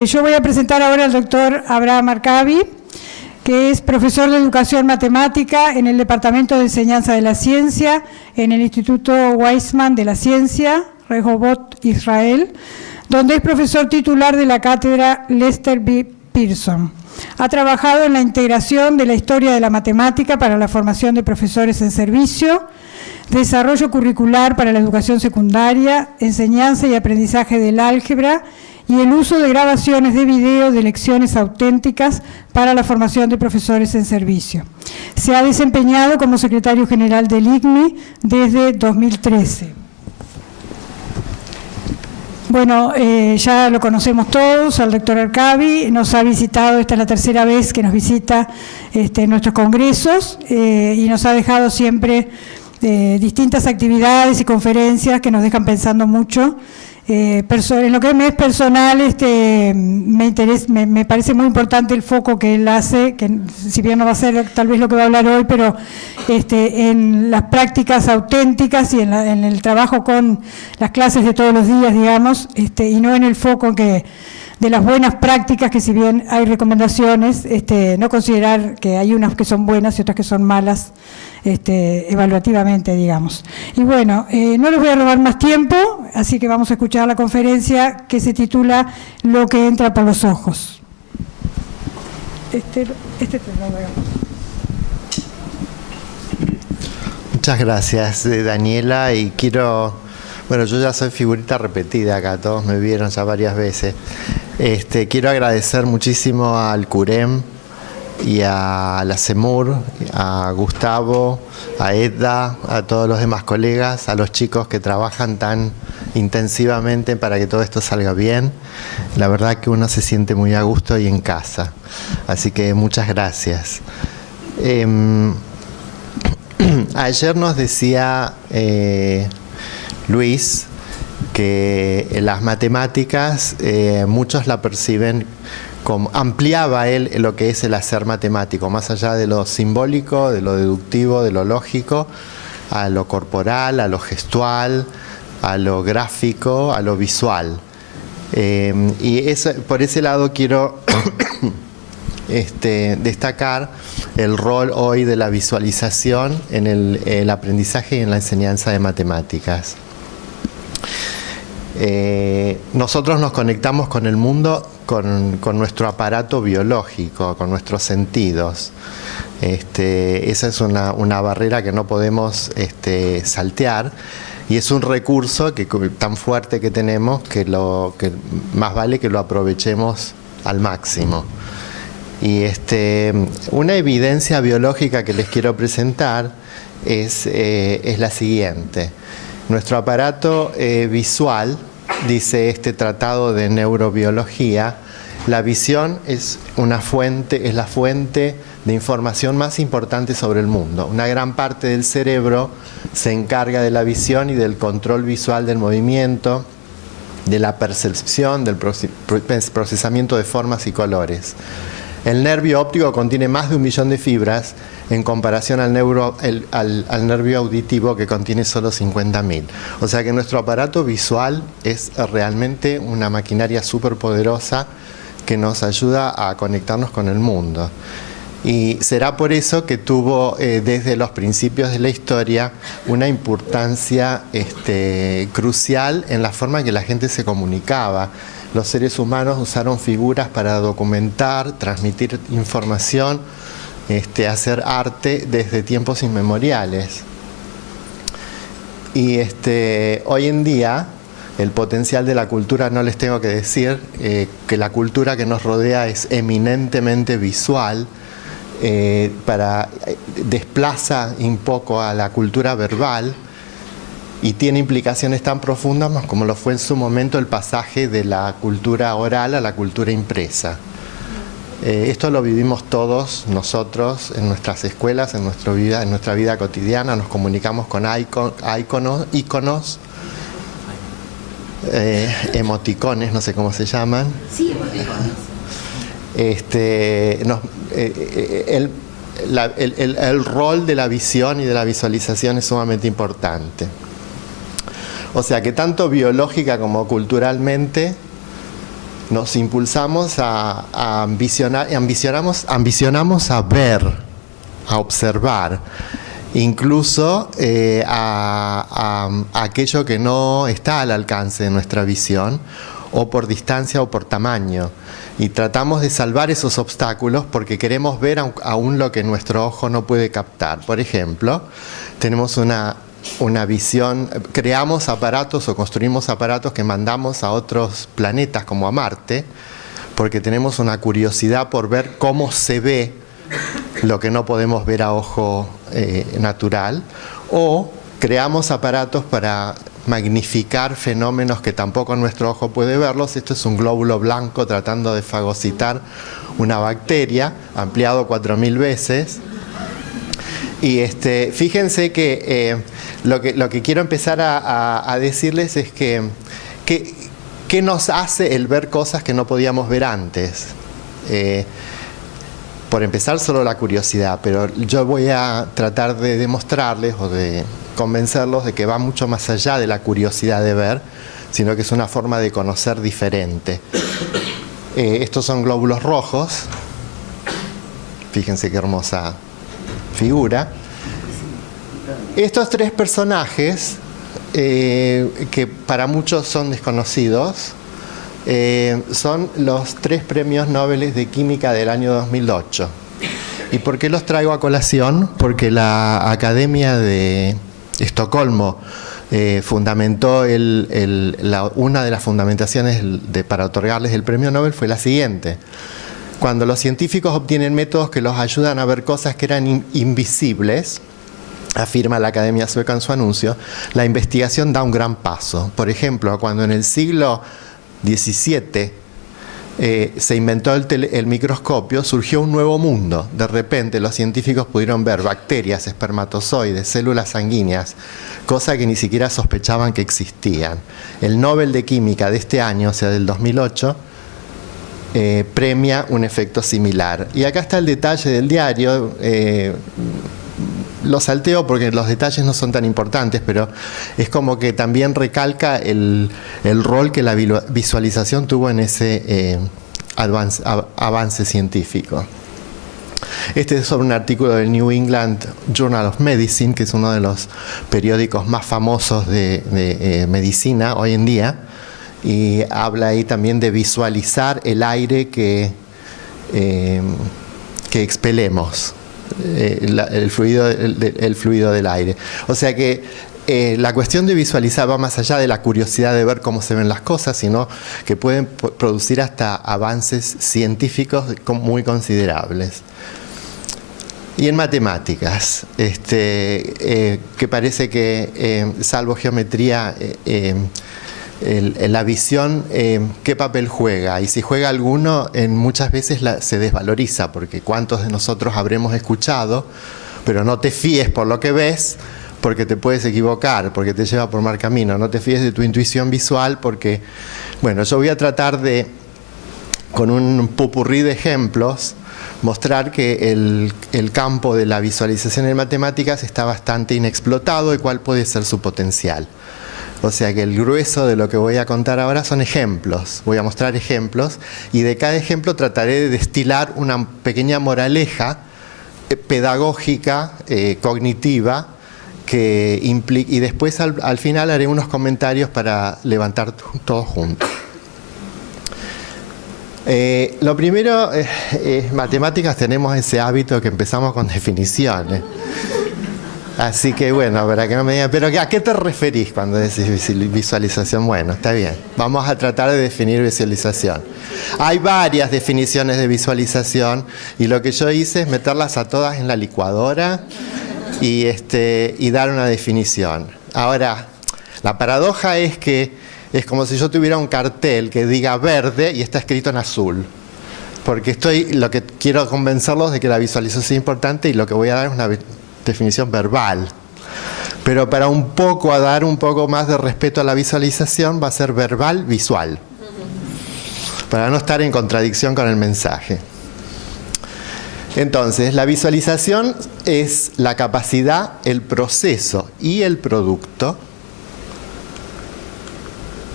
Yo voy a presentar ahora al doctor Abraham Arcabi, que es profesor de Educación Matemática en el Departamento de Enseñanza de la Ciencia, en el Instituto Weizmann de la Ciencia, Rehovot, Israel, donde es profesor titular de la cátedra Lester B. Pearson. Ha trabajado en la integración de la historia de la matemática para la formación de profesores en servicio, desarrollo curricular para la educación secundaria, enseñanza y aprendizaje del álgebra y el uso de grabaciones de video de lecciones auténticas para la formación de profesores en servicio. Se ha desempeñado como secretario general del ICNI desde 2013. Bueno, ya lo conocemos todos, al doctor Arcabi, nos ha visitado, esta es la tercera vez que nos visita en nuestros congresos y nos ha dejado siempre distintas actividades y conferencias que nos dejan pensando mucho. En lo que me es personal, me parece muy importante el foco que él hace, que si bien no va a ser tal vez lo que va a hablar hoy, pero en las prácticas auténticas y en el trabajo con las clases de todos los días, digamos, y no en el foco de las buenas prácticas, que si bien hay recomendaciones, no considerar que hay unas que son buenas y otras que son malas, evaluativamente, digamos. Y bueno, no les voy a robar más tiempo, así que vamos a escuchar la conferencia que se titula Lo que entra por los ojos. Muchas gracias, Daniela, y quiero... Bueno, yo ya soy figurita repetida acá, todos me vieron ya varias veces. Quiero agradecer muchísimo al CUREM y a la CEMUR, a Gustavo, a Edda, a todos los demás colegas, a los chicos que trabajan tan intensivamente para que todo esto salga bien. La verdad que uno se siente muy a gusto y en casa. Así que muchas gracias. Ayer nos decía Luis que las matemáticas muchos la perciben como, ampliaba él lo que es el hacer matemático, más allá de lo simbólico, de lo deductivo, de lo lógico, a lo corporal, a lo gestual, a lo gráfico, a lo visual. Y por ese lado quiero destacar el rol hoy de la visualización en el aprendizaje y en la enseñanza de matemáticas. Nosotros nos conectamos con el mundo con nuestro aparato biológico, con nuestros sentidos. Esa es una barrera que no podemos saltear, y es un recurso tan fuerte que tenemos que más vale que lo aprovechemos al máximo. Y una evidencia biológica que les quiero presentar es la siguiente. Nuestro aparato visual, dice este tratado de neurobiología, la visión es la fuente de información más importante sobre el mundo. Una gran parte del cerebro se encarga de la visión y del control visual del movimiento, de la percepción, del procesamiento de formas y colores. El nervio óptico contiene más de 1 millón de fibras en comparación al nervio auditivo, que contiene solo 50.000. O sea que nuestro aparato visual es realmente una maquinaria súper poderosa que nos ayuda a conectarnos con el mundo. Y será por eso que tuvo desde los principios de la historia una importancia crucial en la forma en que la gente se comunicaba. Los seres humanos usaron figuras para documentar, transmitir información, hacer arte desde tiempos inmemoriales. Y hoy en día el potencial de la cultura, no les tengo que decir que la cultura que nos rodea es eminentemente visual, desplaza un poco a la cultura verbal y tiene implicaciones tan profundas como lo fue en su momento el pasaje de la cultura oral a la cultura impresa. Esto lo vivimos todos nosotros en nuestras escuelas, en nuestra vida cotidiana. Nos comunicamos con iconos, emoticones, no sé cómo se llaman. Sí, emoticones. El rol de la visión y de la visualización es sumamente importante. O sea que tanto biológica como culturalmente nos impulsamos a ambicionamos a ver, a observar, incluso a aquello que no está al alcance de nuestra visión, o por distancia o por tamaño. Y tratamos de salvar esos obstáculos porque queremos ver aún lo que nuestro ojo no puede captar. Por ejemplo, tenemos una visión, creamos aparatos o construimos aparatos que mandamos a otros planetas como a Marte, porque tenemos una curiosidad por ver cómo se ve lo que no podemos ver a ojo natural, o creamos aparatos para magnificar fenómenos que tampoco nuestro ojo puede verlos. Esto es un glóbulo blanco tratando de fagocitar una bacteria, ampliado 4000 veces. Y fíjense que lo que quiero empezar a decirles es que ¿qué nos hace el ver cosas que no podíamos ver antes? Por empezar, solo la curiosidad, pero yo voy a tratar de demostrarles o de convencerlos de que va mucho más allá de la curiosidad de ver, sino que es una forma de conocer diferente. Estos son glóbulos rojos. Fíjense qué hermosa figura. Estos tres personajes, que para muchos son desconocidos, son los 3 premios Nobel de Química del año 2008. ¿Y por qué los traigo a colación? Porque la Academia de Estocolmo fundamentó una de las fundamentaciones para otorgarles el premio Nobel fue la siguiente: cuando los científicos obtienen métodos que los ayudan a ver cosas que eran invisibles, afirma la Academia Sueca en su anuncio, la investigación da un gran paso. Por ejemplo, cuando en el siglo XVII se inventó el microscopio, surgió un nuevo mundo. De repente los científicos pudieron ver bacterias, espermatozoides, células sanguíneas, cosas que ni siquiera sospechaban que existían. El Nobel de Química de este año, o sea, del 2008, premia un efecto similar. Y acá está el detalle del diario. Lo salteo porque los detalles no son tan importantes, pero es como que también recalca el rol que la visualización tuvo en ese avance científico. Este es sobre un artículo del New England Journal of Medicine, que es uno de los periódicos más famosos de medicina hoy en día, y habla ahí también de visualizar el aire que expelemos. El fluido del aire. O sea que la cuestión de visualizar va más allá de la curiosidad de ver cómo se ven las cosas, sino que pueden producir hasta avances científicos muy considerables. Y en matemáticas, que parece que salvo geometría, la visión, ¿qué papel juega? Y si juega alguno, muchas veces se desvaloriza, porque cuántos de nosotros habremos escuchado, pero no te fíes por lo que ves, porque te puedes equivocar, porque te lleva por mal camino. No te fíes de tu intuición visual, porque, bueno, yo voy a tratar de, con un popurrí de ejemplos, mostrar que el campo de la visualización en matemáticas está bastante inexplotado y cuál puede ser su potencial. O sea que el grueso de lo que voy a contar ahora son ejemplos. Voy a mostrar ejemplos y de cada ejemplo trataré de destilar una pequeña moraleja pedagógica, cognitiva, que implica, y después al final haré unos comentarios para levantar todos juntos. Lo primero, matemáticas tenemos ese hábito que empezamos con definiciones. Así que bueno, para que no me digan, ¿pero a qué te referís cuando decís visualización? Bueno, está bien. Vamos a tratar de definir visualización. Hay varias definiciones de visualización y lo que yo hice es meterlas a todas en la licuadora y dar una definición. Ahora, la paradoja es que es como si yo tuviera un cartel que diga verde y está escrito en azul. Porque lo que quiero convencerlos de que la visualización es importante y lo que voy a dar es una definición verbal, pero para dar un poco más de respeto a la visualización va a ser verbal visual, para no estar en contradicción con el mensaje. Entonces, la visualización es la capacidad, el proceso y el producto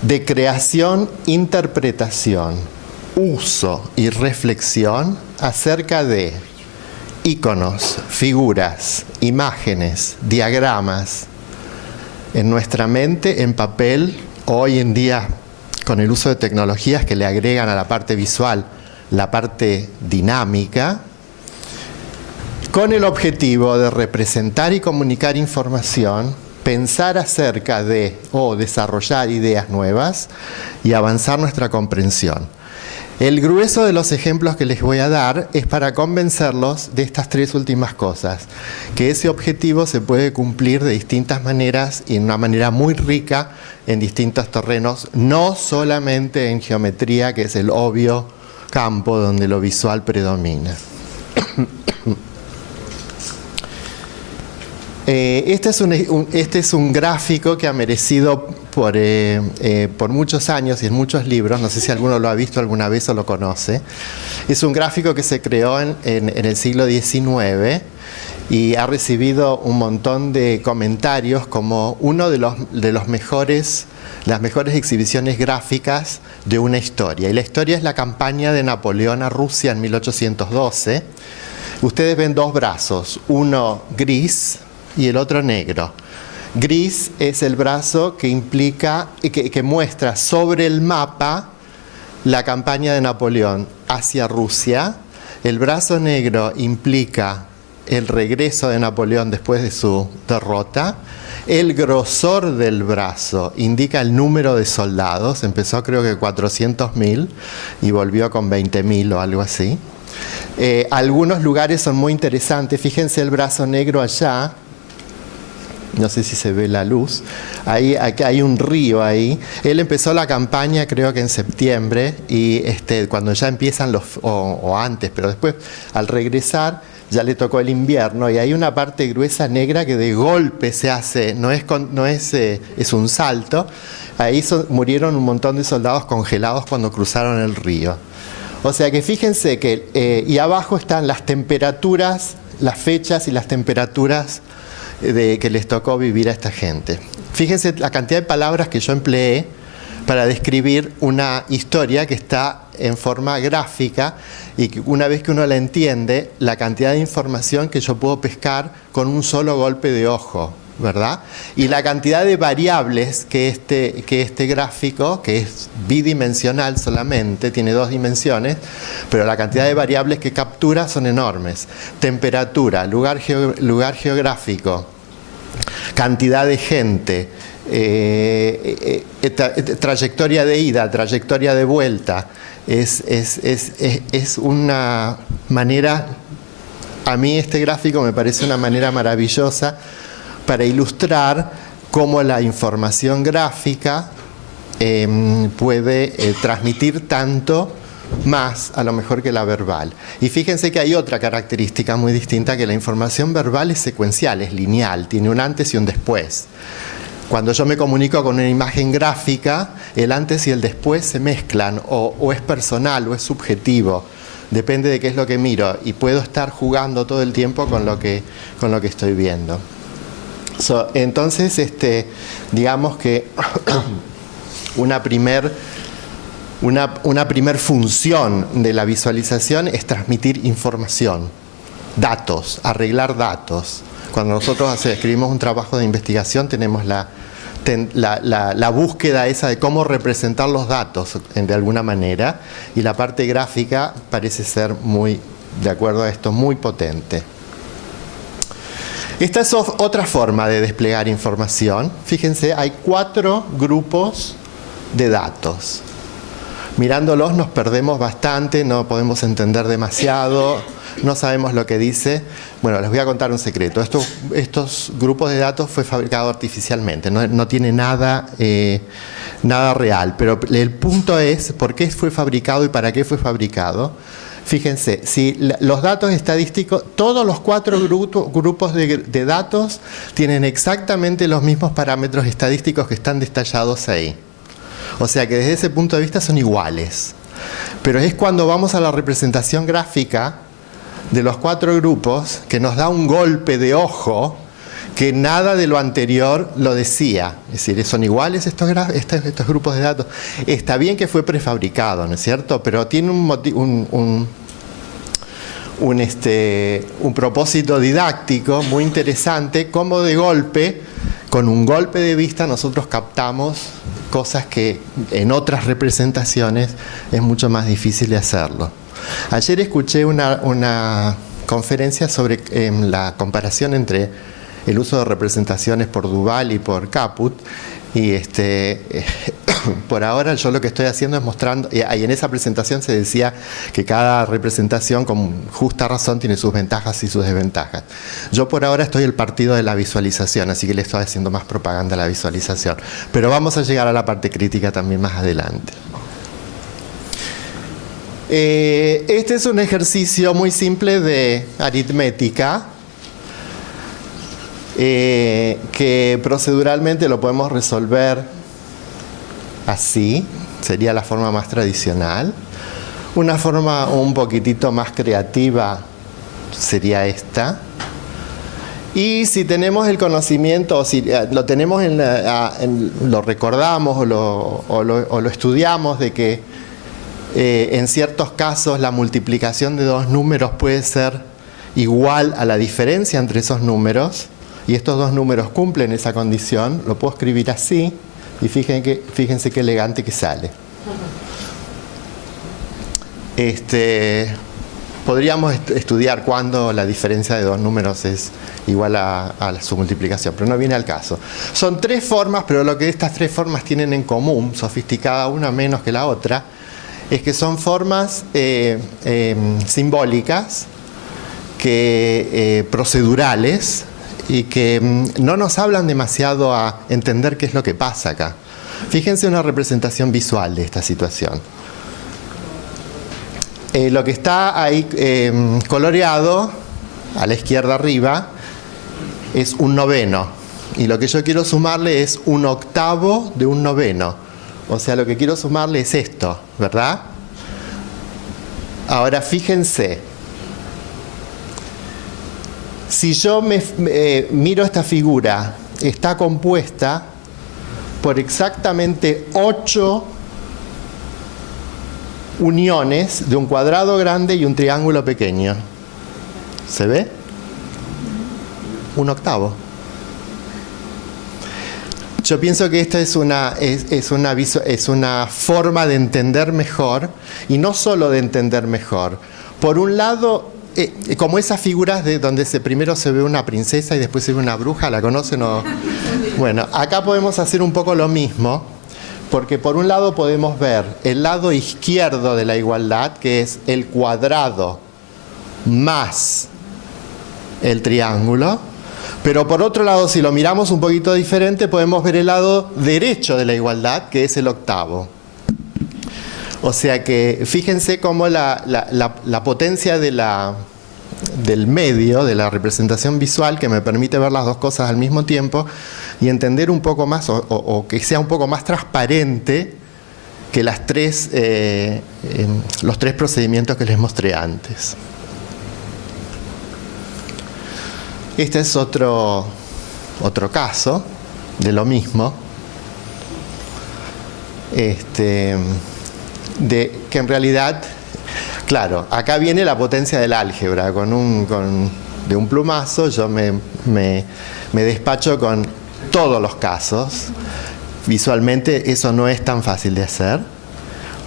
de creación, interpretación, uso y reflexión acerca de íconos, figuras, imágenes, diagramas en nuestra mente, en papel, hoy en día con el uso de tecnologías que le agregan a la parte visual la parte dinámica, con el objetivo de representar y comunicar información, pensar acerca de o desarrollar ideas nuevas y avanzar nuestra comprensión. El grueso de los ejemplos que les voy a dar es para convencerlos de estas tres últimas cosas, que ese objetivo se puede cumplir de distintas maneras y en una manera muy rica en distintos terrenos, no solamente en geometría, que es el obvio campo donde lo visual predomina. Este es un gráfico que ha merecido por muchos años y en muchos libros, no sé si alguno lo ha visto alguna vez o lo conoce. Es un gráfico que se creó en el siglo XIX y ha recibido un montón de comentarios como uno de las mejores exhibiciones gráficas de una historia. Y la historia es la campaña de Napoleón a Rusia en 1812. Ustedes ven dos brazos, uno gris y el otro negro. Gris es el brazo que muestra sobre el mapa la campaña de Napoleón hacia Rusia. El brazo negro implica el regreso de Napoleón después de su derrota. El grosor del brazo indica el número de soldados. Empezó creo que 400.000 y volvió con 20.000 o algo así. Algunos lugares son muy interesantes. Fíjense el brazo negro allá. No sé si se ve la luz. Aquí hay un río ahí. Él empezó la campaña creo que en septiembre y cuando ya empiezan o antes, pero después al regresar ya le tocó el invierno y hay una parte gruesa negra que de golpe se hace, es un salto. Ahí murieron un montón de soldados congelados cuando cruzaron el río. O sea que fíjense que, y abajo están las temperaturas, las fechas y las temperaturas que les tocó vivir a esta gente. Fíjense la cantidad de palabras que yo empleé para describir una historia que está en forma gráfica y que una vez que uno la entiende, la cantidad de información que yo puedo pescar con un solo golpe de ojo, ¿verdad? Y la cantidad de variables que este gráfico, que es bidimensional solamente, tiene 2 dimensiones, pero la cantidad de variables que captura son enormes. Temperatura, lugar geográfico, cantidad de gente, trayectoria de ida, trayectoria de vuelta. Es una manera, a mí este gráfico me parece una manera maravillosa para ilustrar cómo la información gráfica puede transmitir tanto más a lo mejor que la verbal. Y fíjense que hay otra característica muy distinta, que la información verbal es secuencial, es lineal, tiene un antes y un después. Cuando yo me comunico con una imagen gráfica, el antes y el después se mezclan, o es personal o es subjetivo, depende de qué es lo que miro, y puedo estar jugando todo el tiempo con lo que estoy viendo. Entonces, digamos que una primer función de la visualización es transmitir información, datos, arreglar datos. Cuando nosotros escribimos un trabajo de investigación tenemos la búsqueda esa de cómo representar los datos de alguna manera, y la parte gráfica parece ser muy, de acuerdo a esto, muy potente. Esta es otra forma de desplegar información. Fíjense, hay 4 grupos de datos. Mirándolos nos perdemos bastante, no podemos entender demasiado, no sabemos lo que dice. Bueno, les voy a contar un secreto. Estos grupos de datos fue fabricado artificialmente, no tiene nada real. Pero el punto es por qué fue fabricado y para qué fue fabricado. Fíjense, si los datos estadísticos, todos los 4 grupos de datos tienen exactamente los mismos parámetros estadísticos que están detallados ahí. O sea que desde ese punto de vista son iguales. Pero es cuando vamos a la representación gráfica de los 4 grupos que nos da un golpe de ojo que nada de lo anterior lo decía. Es decir, ¿son iguales estos grupos de datos? Está bien que fue prefabricado, ¿no es cierto? Pero tiene un propósito didáctico muy interesante, como de golpe, con un golpe de vista, nosotros captamos cosas que en otras representaciones es mucho más difícil de hacerlo. Ayer escuché una conferencia sobre la comparación entre el uso de representaciones por Duval y por Caput, y por ahora yo lo que estoy haciendo es mostrando, y en esa presentación se decía que cada representación con justa razón tiene sus ventajas y sus desventajas. Yo por ahora estoy el partido de la visualización, así que le estoy haciendo más propaganda a la visualización, pero vamos a llegar a la parte crítica también más adelante. Este es un ejercicio muy simple de aritmética, que proceduralmente lo podemos resolver así, sería la forma más tradicional. Una forma un poquitito más creativa sería esta. Y si tenemos el conocimiento, o si lo tenemos lo recordamos o lo estudiamos, de que en ciertos casos la multiplicación de dos números puede ser igual a la diferencia entre esos números, y estos dos números cumplen esa condición, lo puedo escribir así, y fíjense qué elegante que sale. Podríamos estudiar cuándo la diferencia de dos números es igual a su multiplicación, pero no viene al caso. Son tres formas, pero lo que estas tres formas tienen en común, sofisticada una menos que la otra, es que son formas simbólicas, procedurales, y que no nos hablan demasiado a entender qué es lo que pasa acá. Fíjense una representación visual de esta situación. Lo que está ahí coloreado, a la izquierda arriba, es un noveno. Y lo que yo quiero sumarle es un octavo de un noveno. O sea, lo que quiero sumarle es esto, ¿verdad? Ahora fíjense. Si yo miro esta figura, está compuesta por exactamente 8 uniones de un cuadrado grande y un triángulo pequeño. ¿Se ve? Un octavo. Yo pienso que esta es una forma de entender mejor, y no solo de entender mejor. Por un lado, como esas figuras de donde primero se ve una princesa y después se ve una bruja, ¿la conocen o? Bueno, acá podemos hacer un poco lo mismo, porque por un lado podemos ver el lado izquierdo de la igualdad, que es el cuadrado más el triángulo, pero por otro lado, si lo miramos un poquito diferente, podemos ver el lado derecho de la igualdad, que es el octavo. O sea que fíjense cómo la potencia del medio, de la representación visual, que me permite ver las dos cosas al mismo tiempo y entender un poco más, o que sea un poco más transparente que los tres procedimientos que les mostré antes. Este es otro caso de lo mismo. De que en realidad, claro, acá viene la potencia del álgebra. De un plumazo yo me despacho con todos los casos. Visualmente eso no es tan fácil de hacer.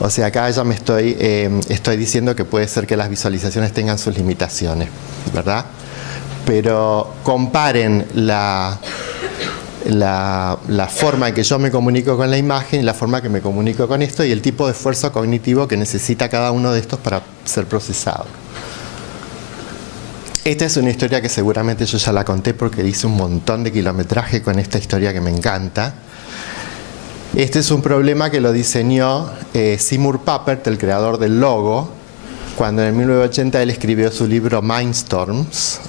O sea, acá ya estoy diciendo que puede ser que las visualizaciones tengan sus limitaciones, ¿verdad? Pero comparen la forma en que yo me comunico con la imagen y la forma que me comunico con esto, y el tipo de esfuerzo cognitivo que necesita cada uno de estos para ser procesado. Esta es una historia que seguramente yo ya la conté porque hice un montón de kilometraje con esta historia que me encanta. Este es un problema que lo diseñó Seymour Papert, el creador del logo, cuando en 1980 él escribió su libro Mindstorms.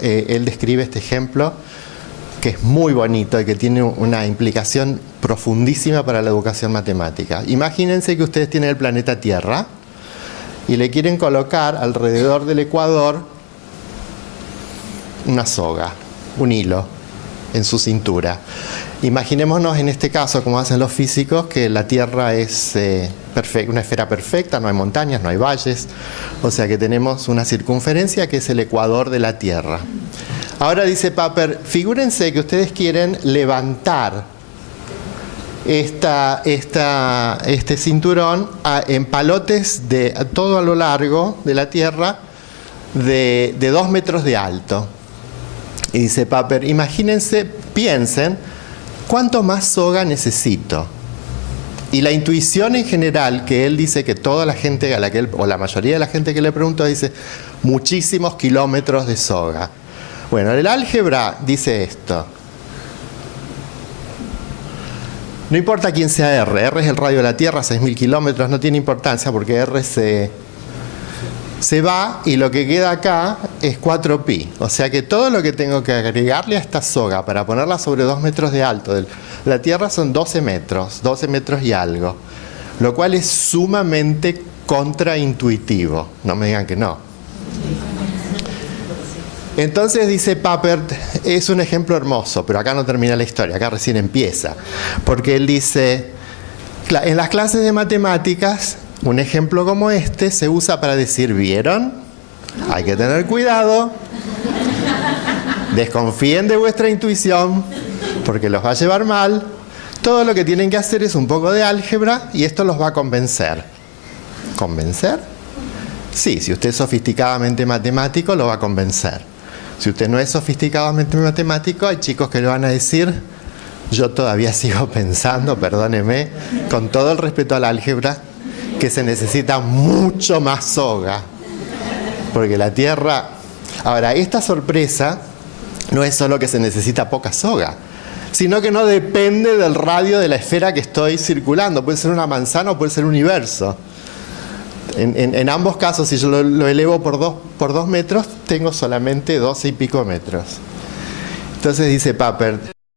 Él describe este ejemplo, que es muy bonito y que tiene una implicación profundísima para la educación matemática. Imagínense que ustedes tienen el planeta Tierra y le quieren colocar alrededor del ecuador una soga, un hilo. en su cintura. Imaginémonos en este caso, como hacen los físicos, que la Tierra es una esfera perfecta, no hay montañas, no hay valles, o sea que tenemos una circunferencia que es el ecuador de la Tierra. Ahora dice Papert, figúrense que ustedes quieren levantar este cinturón en palotes de todo a lo largo de la Tierra de 2 metros de alto. Y dice Papert, imagínense, piensen, ¿cuánto más soga necesito? Y la intuición en general, que él dice que toda la gente a la que él, o la mayoría de la gente que le preguntó, dice muchísimos kilómetros de soga. Bueno, el álgebra dice esto. No importa quién sea R es el radio de la Tierra, 6.000 kilómetros, no tiene importancia porque R se va y lo que queda acá es 4pi. O sea que todo lo que tengo que agregarle a esta soga para ponerla sobre 2 metros de alto de la Tierra son 12 metros y algo. Lo cual es sumamente contraintuitivo. No me digan que no. Entonces dice Papert, es un ejemplo hermoso, pero acá no termina la historia, acá recién empieza. Porque él dice, en las clases de matemáticas, un ejemplo como este se usa para decir, ¿vieron? Hay que tener cuidado. Desconfíen de vuestra intuición, porque los va a llevar mal. Todo lo que tienen que hacer es un poco de álgebra y esto los va a convencer. ¿Convencer? Sí, si usted es sofisticadamente matemático, lo va a convencer. Si usted no es sofisticadamente matemático, hay chicos que le van a decir, yo todavía sigo pensando, perdóneme, con todo el respeto al álgebra, que se necesita mucho más soga. Porque la Tierra... Ahora, esta sorpresa no es solo que se necesita poca soga, sino que no depende del radio de la esfera que estoy circulando. Puede ser una manzana o puede ser un universo. En ambos casos, si yo lo elevo por 2 metros, tengo solamente 12 y pico metros. Entonces dice Papert,